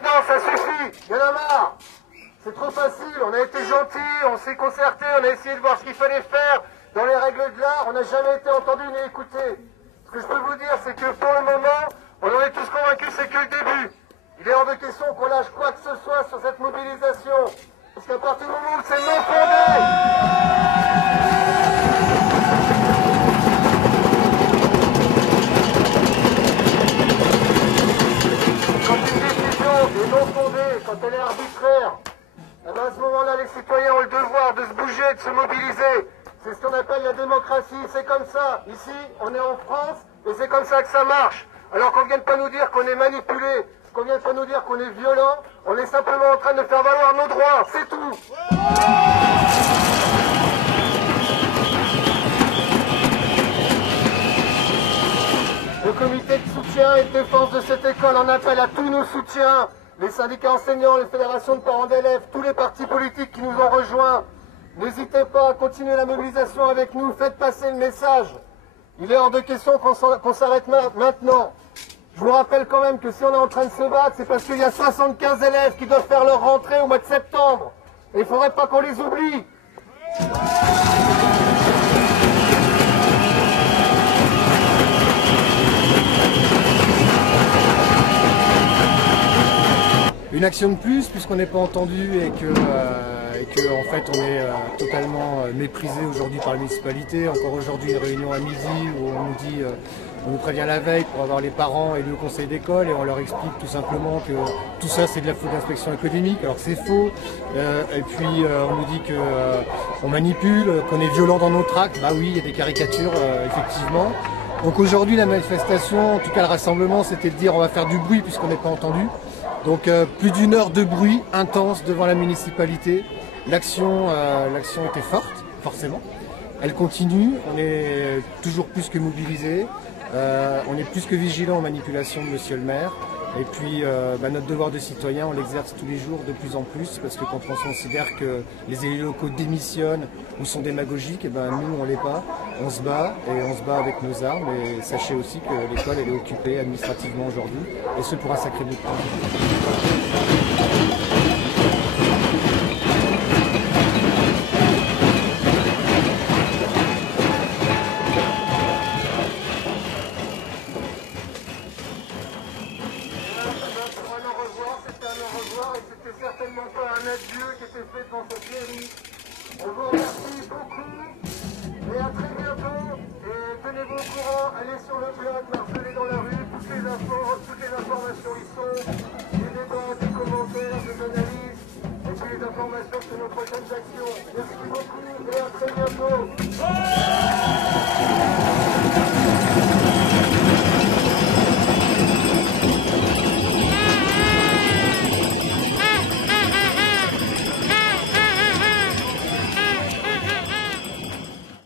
maintenant, ça suffit, il y en a marre. C'est trop facile, on a été gentils, on s'est concerté, on a essayé de voir ce qu'il fallait faire dans les règles de l'art, on n'a jamais été entendu ni écouté. Ce que je peux vous dire, c'est que pour le moment, on en est tous convaincus, c'est que le début. Il est hors de question qu'on lâche quoi que ce soit sur cette mobilisation. Parce qu'à partir du moment où c'est non fondé, quand une décision est non fondée, quand elle est arbitraire, eh ben à ce moment-là, les citoyens ont le devoir de se bouger, de se mobiliser. C'est ce qu'on appelle la démocratie, c'est comme ça. Ici, on est en France, et c'est comme ça que ça marche. Alors qu'on ne vienne pas nous dire qu'on est manipulé, qu'on ne vienne pas nous dire qu'on est violent, on est simplement en train de faire valoir nos droits, c'est tout. Le comité de soutien et de défense de cette école en appelle à tous nos soutiens, les syndicats enseignants, les fédérations de parents d'élèves, tous les partis politiques qui nous ont rejoints. N'hésitez pas à continuer la mobilisation avec nous, faites passer le message. Il est hors de question qu'on s'arrête maintenant. Je vous rappelle quand même que si on est en train de se battre, c'est parce qu'il y a 75 élèves qui doivent faire leur rentrée au mois de septembre. Et il ne faudrait pas qu'on les oublie. Une action de plus, puisqu'on n'est pas entendu et que en fait on est totalement méprisé aujourd'hui par la municipalité. Encore aujourd'hui une réunion à midi où on nous dit, on nous prévient la veille pour avoir les parents et le conseil d'école et on leur explique tout simplement que tout ça c'est de la faute d'inspection académique, alors que c'est faux. Et puis on nous dit qu'on manipule, qu'on est violent dans nos tracts. Bah oui, il y a des caricatures effectivement. Donc aujourd'hui la manifestation, en tout cas le rassemblement, c'était de dire on va faire du bruit puisqu'on n'est pas entendu. Donc plus d'une heure de bruit intense devant la municipalité. L'action était forte, forcément. Elle continue, on est toujours plus que mobilisés, on est plus que vigilants aux manipulations de monsieur le maire. Et puis notre devoir de citoyen, on l'exerce tous les jours de plus en plus, parce que quand on considère que les élus locaux démissionnent ou sont démagogiques, et nous on l'est pas, on se bat et on se bat avec nos armes. Et sachez aussi que l'école elle est occupée administrativement aujourd'hui, et ce pour un sacré bout de temps. C'était certainement pas un adieu qui était fait devant cette mairie. On vous remercie beaucoup et à très bientôt. Et tenez-vous au courant, allez sur le blog, marchez dans la rue, toutes les informations y sont, des débats, des commentaires, des analyses, et puis les informations sur nos prochaines actions. Merci beaucoup et à très bientôt.